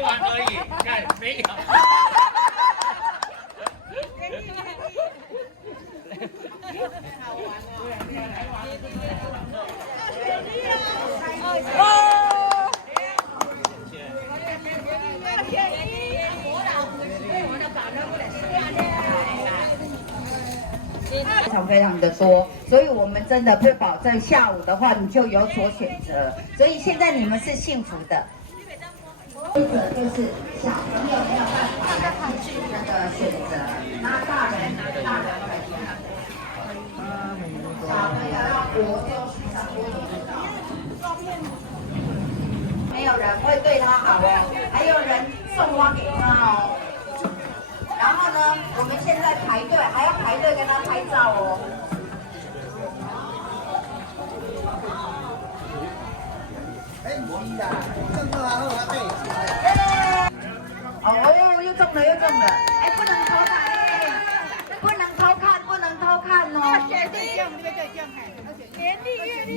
玩而已，看没有。好玩非常非常的多，所以我们真的不保证下午的话你就有所选择，所以现在你们是幸福的。规则就是小朋友没有办法来自己的选择，那大人可以，小朋友要活就是上没有人会对他好哦，还有人送花给他哦。然后呢，我们现在排队，还要排队跟他拍照哦。哦，又中了，又中了！哎，不能偷看，不能偷看，不能偷看哦。对，这样，这样，年历月历。